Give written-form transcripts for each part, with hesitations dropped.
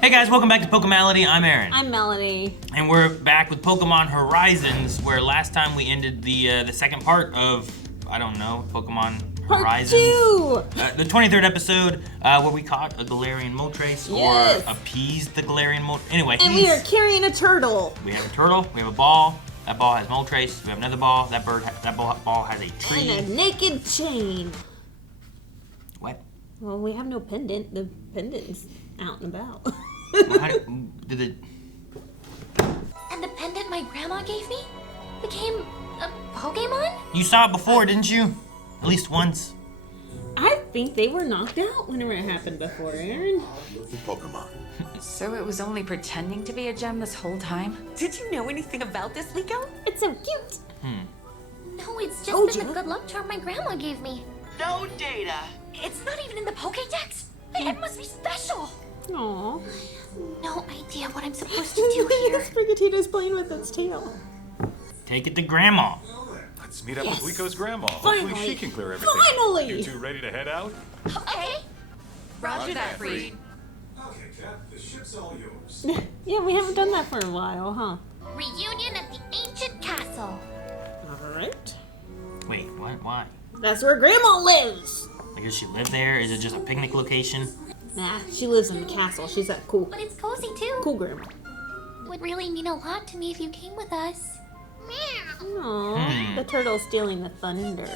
Hey guys, welcome back to Pokemality. I'm Aaron. I'm Melanie. And we're back with Pokemon Horizons, where last time we ended the second part of, I don't know, Pokemon Horizons. Part 2! The 23rd episode, where we caught a Galarian Moltres, Yes. or appeased the Galarian Moltres. Anyway, And we are carrying a turtle. We have a turtle, we have a ball, that ball has Moltres, we have another ball, that ball has a tree. And a naked chain. What? Well, we have no pendant. The pendant's out and about. Well, did it... And the pendant my grandma gave me became a Pokemon? You saw it before, didn't you? At least once. I think they were knocked out whenever it happened before, Aaron. Pokemon. So it was only pretending to be a gem this whole time? Did you know anything about this, Liko? It's so cute. No, it's just Told been you. the good luck charm my grandma gave me. No data. It's not even in the Pokédex. It must be special. Aww. No idea what I'm supposed to do here. Sprigatito's playing with its tail. Take it to Grandma. Let's meet up Yes. with Liko's grandma. Hopefully Finally. she can clear everything. Finally. You two ready to head out? Okay. Roger that, Freed. Okay, Cap. The ship's all yours. Yeah, we haven't done that for a while, huh? Reunion at the ancient castle. Alright. Wait, what? Why? That's where Grandma lives. Like, does she live there? Is it just a picnic location? Nah, she lives in the castle. She's that cool But it's cozy too. grandma. Would really mean a lot to me if you came with us. Meow. Aww, the turtle's stealing the thunder.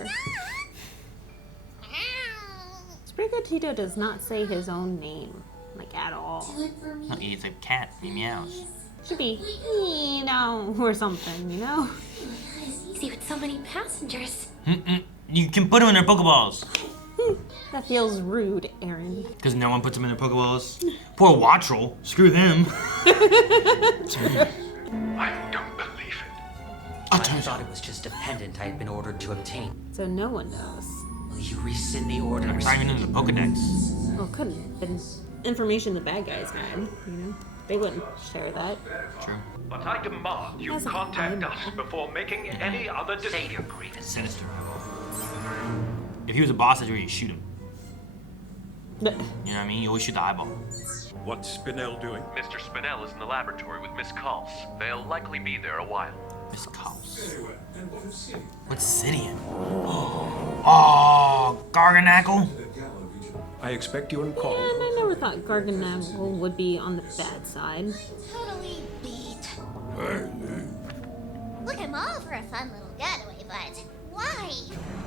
Sprigatito does not say his own name, like at all. No, it's a cat. He meows. Should be, or something, you know? Easy with so many passengers. You can put them in their Pokeballs. That feels rude, Aaron. Because no one puts them in their Pokeballs. Poor Wattrel. Screw them. I don't believe it. I thought it was just a pendant I had been ordered to obtain. So no one knows. Will you rescind the order? It's not even in the Pokedex. Well, couldn't have been information the bad guys had, you know? They wouldn't share that. True. But I demand you That's a contact fine. us before making any other Say decision. your grievance. Sinister. If he was a boss, I'd really shoot him. You know what I mean? You always shoot the eyeball. What's Spinel doing? Mr. Spinell is in the laboratory with Miss Calls. They'll likely be there a while. Miss Cows. What city in? Oh, Garganackle? I expect you in call. And I never thought Garganackle would be on the bad side. Totally beat. Look, I'm all for a fun little getaway, but why?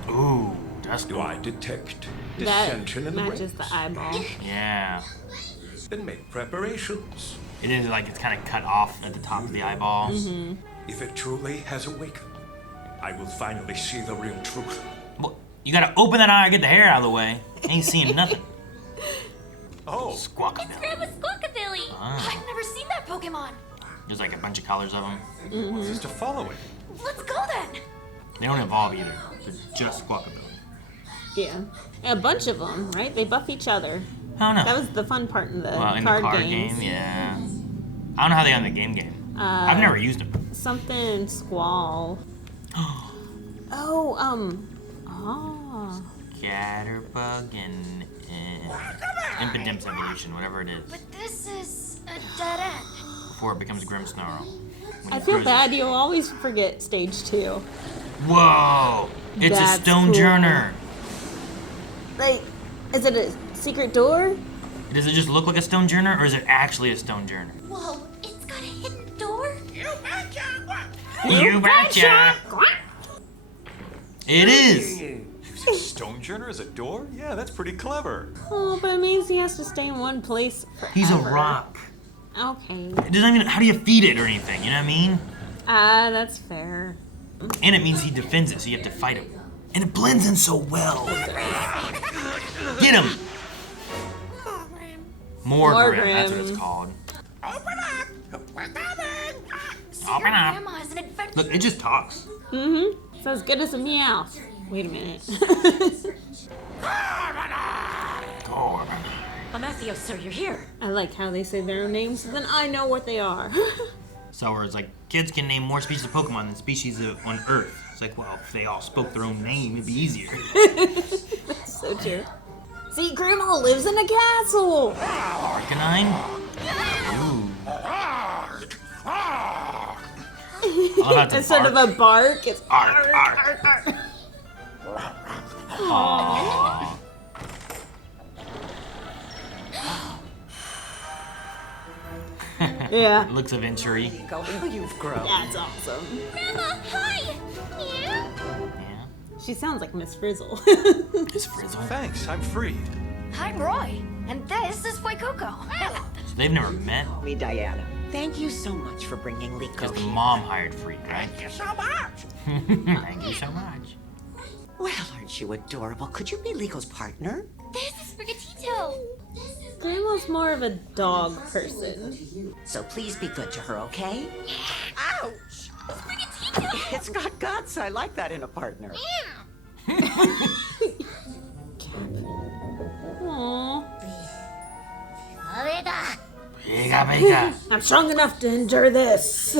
Ooh, that's Do cool. I detect That dissension in the matches ranks? the eyeball. Yeah. Then make preparations. It is like it's kind of cut off at the top of the eyeball. If it truly has awakened, I will finally see the real truth. Well, you gotta open that eye and get the hair out of the way. Ain't seeing nothing. Oh, Squawkabilly. Grandma Squawkabilly. Ah. I've never seen that Pokemon. There's like a bunch of colors of them. just a following. Let's go then. They don't evolve either. They're just Squawkabilly. Yeah. A bunch of them, right? They buff each other. I don't know. That was the fun part in the Well, in card the card games. game, yeah. I don't know how they are in the game. I've never used them. Something Squall. Oh. Scatterbug and Impidimps evolution, whatever it is, But this is a dead end. before it becomes Grimmsnarl. When I it feel grows- bad. You'll always forget stage 2. Whoa! It's That's a stone cool. journer. Like, is it a secret door? Does it just look like a stone journer, or is it actually a stone journer? Whoa, it's got a hidden door? You betcha! It is! Using stone journer as a door? Yeah, that's pretty clever. Oh, but it means he has to stay in one place forever. He's a rock. Okay. It doesn't even. How do you feed it or anything? You know what I mean? That's fair. And it means he defends it, so you have to fight him. And it blends in so well. Get him! Morgrim, that's what it's called. So Open your up. grandma is an adventure. Look, it just talks. Mm-hmm. It's as good as a meow. Wait a minute. Amethio, sir, you're here. I like how they say their own names, so then I know what they are. So where it's like, kids can name more species of Pokemon than species on Earth. It's like, well, if they all spoke their own name, it'd be easier. So true. See, Grandma lives in a castle. Arcanine? Instead of a bark, it's Arr, arr. Aww. Yeah. Looks of injury. Go, you've grown. That's awesome. Grandma, hi! Yeah? Yeah. She sounds like Miss Frizzle. Miss Frizzle. Thanks, I'm free. I'm Roy, and this is Coco. So they've never met Me, Diana. Thank you so much for bringing Liko because the here. mom hired Freak, right? Thank you so much. Thank you so much. Well, aren't you adorable? Could you be Liko's partner? This is Brigatito. Grandma's more of a dog person. So please be good to her, okay? Ouch! Brigatito! It's got guts. I like that in a partner. Aww. Pika, pika. I'm strong enough to endure this.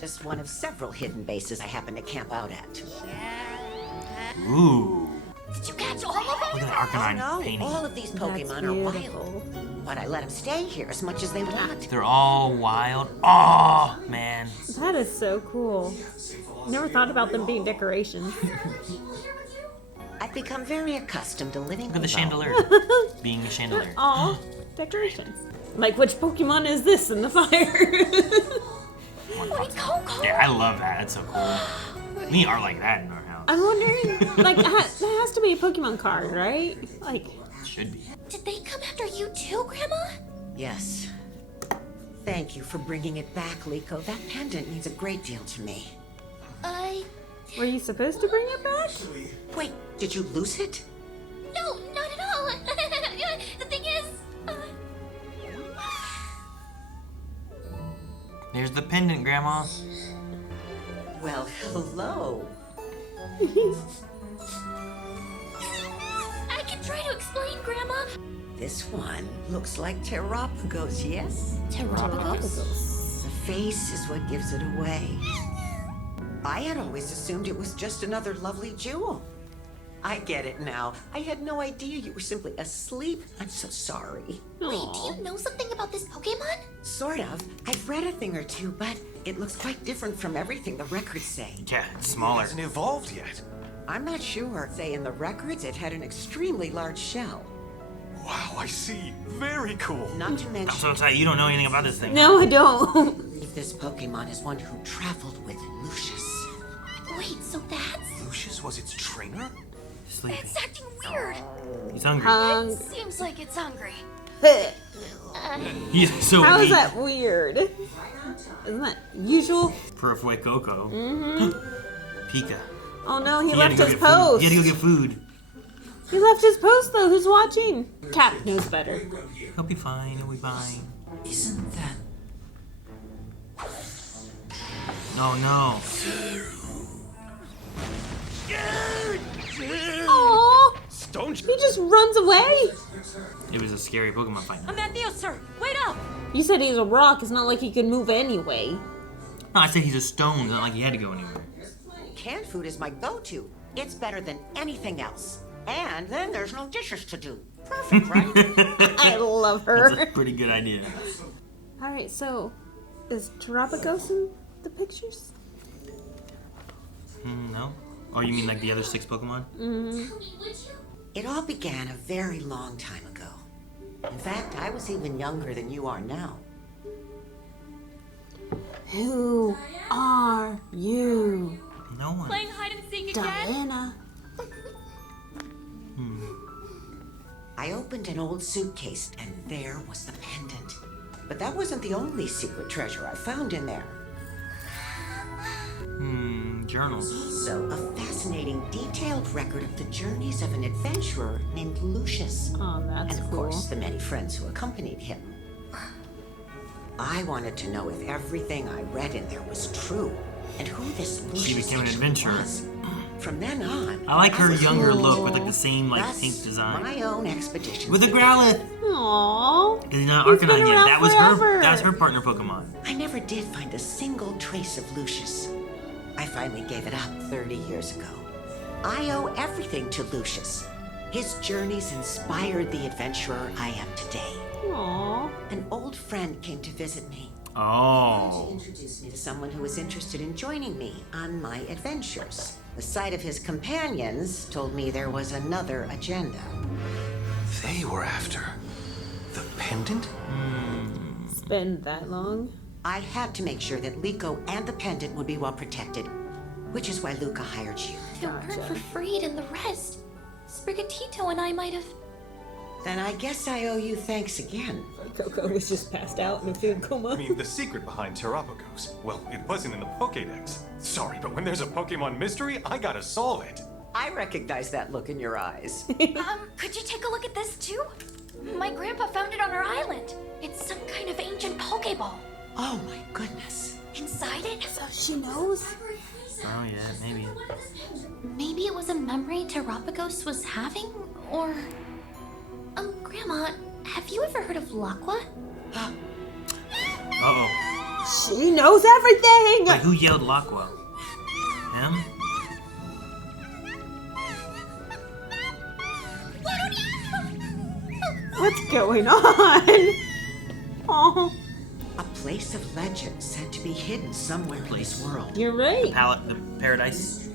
Just one of several hidden bases I happen to camp out at. Ooh. Did you catch all of them? Look at the Oh Arcanine no, painting. all of these Pokemon That's are beautiful. wild. But I let them stay here as much as they want. They're all wild. Oh, man. That is so cool. Never thought about them being decorations. I've become very accustomed to living Look at the alone. chandelier. Being a chandelier. Aw, decorations. Like, which Pokemon is this in the fire? Coco! Yeah, I love that. That's so cool. We are like that in our house. I'm wondering, like, that has to be a Pokemon card, right? Like, Should be. Did they come after you too, Grandma? Yes. Thank you for bringing it back, Liko. That pendant means a great deal to me. were you supposed to bring it back? Wait, did you lose it? No, not at all. The thing is, There's the pendant, Grandma. Well, hello. I can try to explain, Grandma. This one looks like Terrapagos, yes? Terrapagos? The face is what gives it away. I had always assumed it was just another lovely jewel. I get it now. I had no idea you were simply asleep. I'm so sorry. Wait, do you know something about this Pokemon? Sort of. I've read a thing or two, but it looks quite different from everything the records say. Yeah, it's smaller. Hasn't evolved yet. I'm not sure. Say in the records it had an extremely large shell. Wow, I see. Very cool. Not to I'm mention, so excited. You don't know anything about this thing. No, I don't. this Pokemon is one who traveled with Lucius. Wait, so that's... Lucius was its trainer? Sleepy. It's acting weird. He's hungry. Hung- Seems like it's hungry. He's so How is weak. that weird? Isn't that usual? For a Fuecoco. Pika. Oh no, he He had left to go his get food. post. He had to go get food. He left his post though. Who's watching? Cap knows better. He'll be fine. He'll be fine. Isn't that... No, no. Aww, Stone he just runs away. It was a scary Pokemon fight. No, Matthew, sir, wait up! You said he's a rock. It's not like he could move anyway. I said he's a stone. It's not like he had to go anywhere. Canned food is my go-to. It's better than anything else. And then there's no dishes to do. Perfect, right? I love That's a her. pretty good idea. All right, so is Terrapagos in the pictures? No? Oh, you mean like the other 6 Pokemon? It all began a very long time ago. In fact, I was even younger than you are now. Who are you, No one. Playing hide and seek again? Diana? I opened an old suitcase, and there was the pendant. But that wasn't the only secret treasure I found in there. Journals. So, a fascinating, detailed record of the journeys of an adventurer named Lucius. Oh, that's And of cool. course, the many friends who accompanied him. I wanted to know if everything I read in there was true, and who this Lucius became an actually adventurer. was. From then on, I like her was younger cool. look with like the same like thus, pink design. my own expedition. With a Growlithe. Aww. Because he's not He's been Arcanine yet. around That was forever. her. That's her partner Pokemon. I never did find a single trace of Lucius. I finally gave it up 30 years ago. I owe everything to Lucius. His journeys inspired the adventurer I am today. Aww. An old friend came to visit me. Oh. Introduced me to someone who was interested in joining me on my adventures. The sight of his companions told me there was another agenda. They were after the pendant? It's been that long. I had to make sure that Liko and the pendant would be well protected, which is why Luca hired you. If it weren't for Freed and the rest, Sprigatito and I might have. Then I guess I owe you thanks again. Coco was just passed out in a food coma. I mean, the secret behind Terrapagos, well, it wasn't in the Pokédex. Sorry, but when there's a Pokemon mystery, I gotta solve it. I recognize that look in your eyes. Could you take a look at this too? My grandpa found it on our island. It's some kind of ancient Pokeball. Oh my goodness. Inside it, So she knows? Oh yeah, maybe. Maybe it was a memory Terrapagos was having, or. Grandma, have you ever heard of Laqua? Uh-oh. She knows everything! Wait, who yelled Laqua? Him? What's going on? Oh, A place of legend said to be hidden somewhere in this world. you're right. The paradise?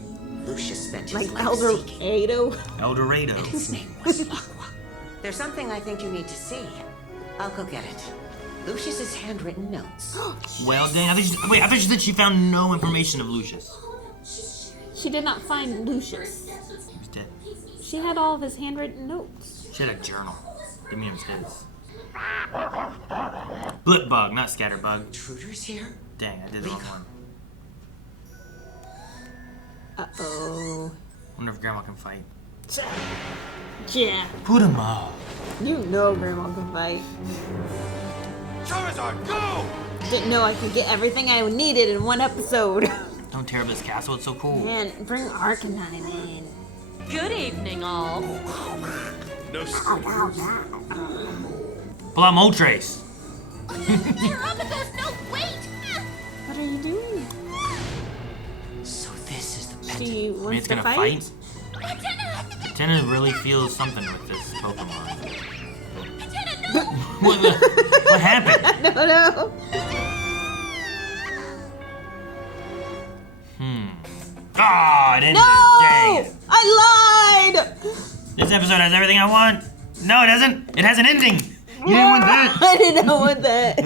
Lucius spent his Like life Elder seeking, Ado. El Dorado. and his name was Laqua. There's something I think you need to see. I'll go get it. Lucius's handwritten notes. Well, dang, I thought you said she found no information of Lucius. She did not find Lucius. He was dead. She had all of his handwritten notes. She had a journal. Didn't mean it was his. Blipbug, not Scatterbug. Intruders here? Dang, I did the wrong one. Uh-oh. Wonder if Grandma can fight. Yeah, Put him up. you know Grandma can fight. Charizard, go! Didn't know I could get everything I needed in one episode. Don't tear up this castle, it's so cool. And bring Arcanine in. Good evening, all. No Pull out Moltres. Terrapagos, no, wait! What are you doing? So this is the pendant. She I mean, wants it's to gonna fight? fight. Tenna really feels something with this Pokemon. What happened? I don't know. Ah, I didn't. No! Dang it. I lied! This episode has everything I want. No, it doesn't. It has an ending. You didn't want that. I didn't want that.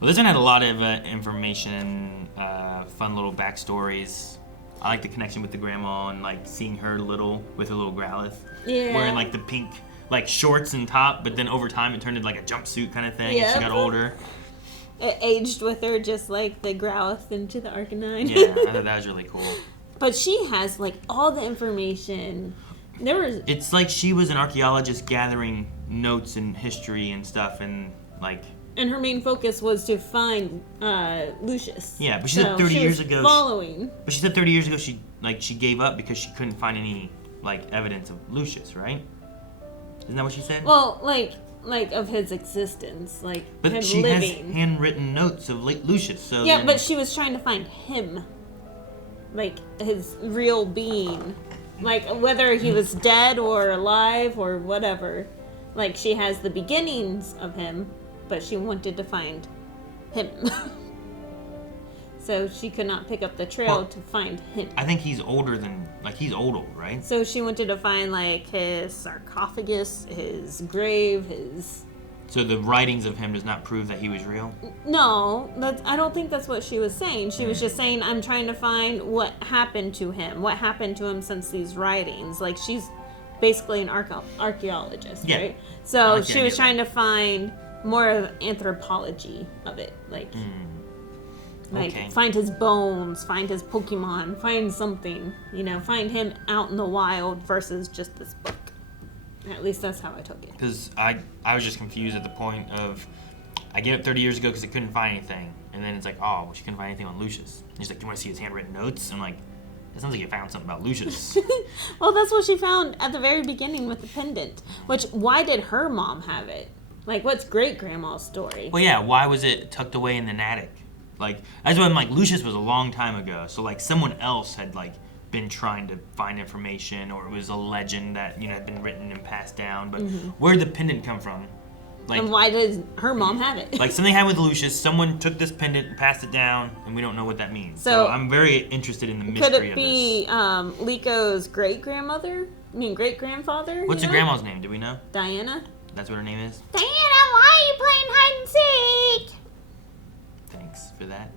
Well, this one had a lot of information, fun little backstories. I like the connection with the grandma and like seeing her little with her little Growlithe. Yeah. Wearing like the pink like shorts and top, but then over time it turned into like a jumpsuit kind of thing as she Yep. got older. It aged with her just like the Growlithe into the Arcanine. Yeah, I thought that was really cool. But she has like all the information. There was It's like she was an archaeologist gathering notes and history and stuff and like and her main focus was to find Lucius. Yeah, but she said 30 years ago she- following. But she said 30 years ago she gave up because she couldn't find any like evidence of Lucius, right? Isn't that what she said? Well, like of his existence, like but him she living. has handwritten notes of Lucius, so Yeah, then- but she was trying to find him, like his real being, like whether he was dead or alive or whatever. Like she has the beginnings of him, but she wanted to find him. So she could not pick up the trail Well, to find him. I think he's older than he's old, right? So she wanted to find like his sarcophagus, his grave, his. So the writings of him does not prove that he was real. No, I don't think that's what she was saying. She was just saying, I'm trying to find what happened to him since these writings. Like, she's basically an archaeologist, Yeah. right? So like the she was idea. trying to find more of anthropology of it. Like, Okay. find his bones, find his Pokemon, find something, find him out in the wild versus just this book. At least that's how I took it. Because I was just confused at the point of I gave up 30 years ago because I couldn't find anything, and then it's like, oh, well, she couldn't find anything on Lucius. And she's like, do you want to see his handwritten notes? I'm like, that sounds like you found something about Lucius. Well, that's what she found at the very beginning with the pendant. Which, why did her mom have it? Like, what's great grandma's story? Well, yeah, why was it tucked away in the attic? Like, that's why I'm like, Lucius was a long time ago, so like someone else had like been trying to find information, or it was a legend that had been written and passed down. But where'd the pendant come from? Like, And why does her mom have it? like something happened with Lucius. Someone took this pendant and passed it down, and we don't know what that means. So I'm very interested in the mystery could it of be this. Lico's great-grandmother? I mean, great-grandfather? What's you your know? grandma's name? Do we know? Diana? That's what her name is? Diana, why are you playing hide and seek? Thanks for that.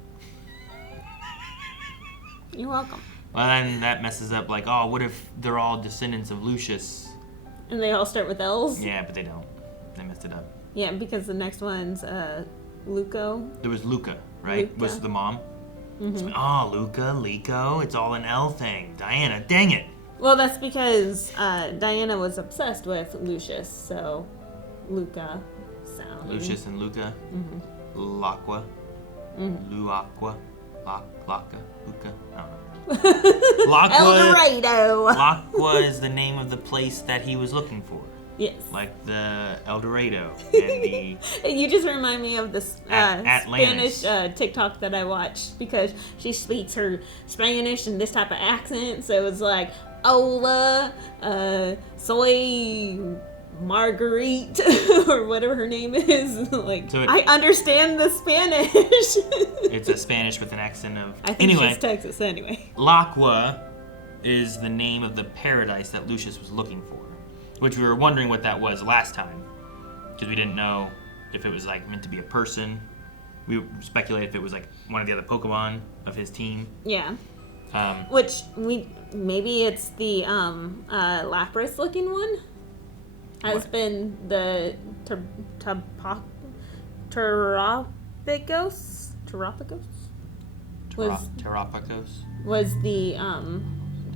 You're welcome. Well, then that messes up, like, oh, what if they're all descendants of Lucius? And they all start with L's? Yeah, but they don't. They messed it up. Yeah, because the next one's Luco. There was Luca, right? Luca. Was the mom? Mm-hmm. So, oh, Luca, Lico, it's all an L thing. Diana, dang it. Well, that's because Diana was obsessed with Lucius, so Luca sound. Lucius and Luca. Mm-hmm. Laqua. Luaqua. Laka. Luca. I don't know. El Dorado. Laqua is the name of the place that he was looking for. Yes. Like the El Dorado and the... You just remind me of this Atlantis. Spanish TikTok that I watched because she speaks her Spanish in this type of accent. So it's like, hola, soy Marguerite, or whatever her name is. Like, So I understand the Spanish. It's a Spanish with an accent of... I think Anyway, she's Texas anyway. Laqua is the name of the paradise that Lucius was looking for, which we were wondering what that was last time, because we didn't know if it was like meant to be a person. We speculated if it was like one of the other Pokemon of his team. Yeah. Um, Which maybe it's the Lapras looking one. Has What? been the Terapagos? Terapagos. Was the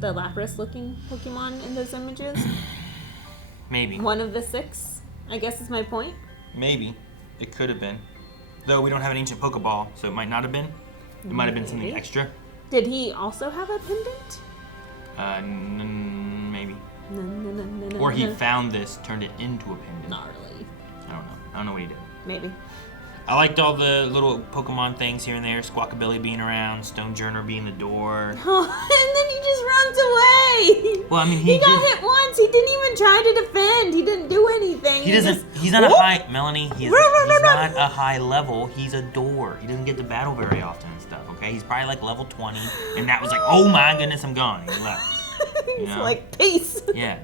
Lapras looking Pokemon in those images? Maybe. One of the 6, I guess is my point. Maybe. It could have been. Though we don't have an ancient Pokeball, so it might not have been. It might have been something Maybe. extra. Did he also have a pendant? Maybe. No. Or he found this, turned it into a pendant. Gnarly. I don't know. I don't know what he did. Maybe. I liked all the little Pokemon things here and there. Squawkabilly being around, Stonejourner being the door. Oh, and then he just runs away. Well, I mean, he got hit once. He didn't even try to defend. He didn't do anything. He doesn't. just- He's not a Whoop! high Melanie. He's not a high level. He's a door. He doesn't get to battle very often and stuff. Okay, he's probably like level 20, and that was like, oh my goodness, I'm gone. He left. He's know? like, peace. Yeah.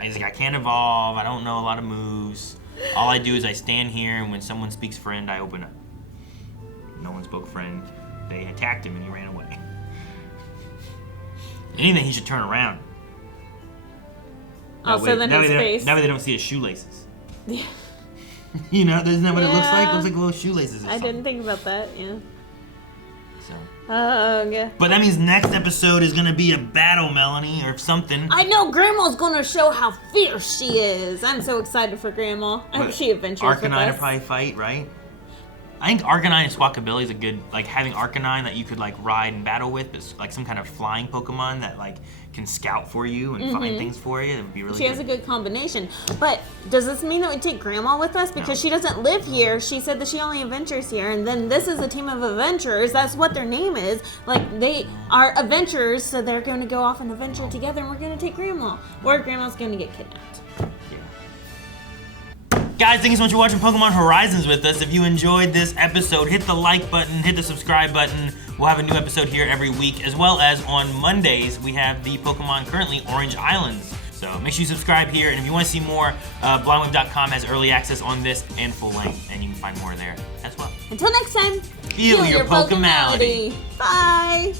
He's like, I can't evolve. I don't know a lot of moves. All I do is I stand here, and when someone speaks friend, I open up. No one spoke friend. They attacked him, and he ran away. Anything, he should turn around. Oh, so then his face. That way they don't see his shoelaces. Yeah. You know, isn't that what it looks like? It Yeah. looks like little shoelaces or I something. didn't think about that, yeah. So. Yeah. But that means next episode is gonna be a battle, Melanie, or something. I know Grandma's gonna show how fierce she is. I'm so excited for Grandma. I hope she adventures with Arcanine will us. probably fight, right? I think Arcanine and Squawkabilly is a good, like having Arcanine that you could like ride and battle with, but like some kind of flying Pokemon that like can scout for you and find things for you. That would be really She good. has a good combination. But does this mean that we take Grandma with us? Because No. she doesn't live here. She said that she only adventures here. And then this is a team of adventurers. That's what their name is. Like, they are adventurers, so they're going to go off and adventure together, and we're going to take Grandma. Or Grandma's going to get kidnapped. Guys, thank you so much for watching Pokemon Horizons with us. If you enjoyed this episode, hit the like button, hit the subscribe button. We'll have a new episode here every week, as well as on Mondays, we have the Pokemon currently Orange Islands. So make sure you subscribe here, and if you want to see more, blindwave.com has early access on this and full length, and you can find more there as well. Until next time, Feel your Pokemality. Bye!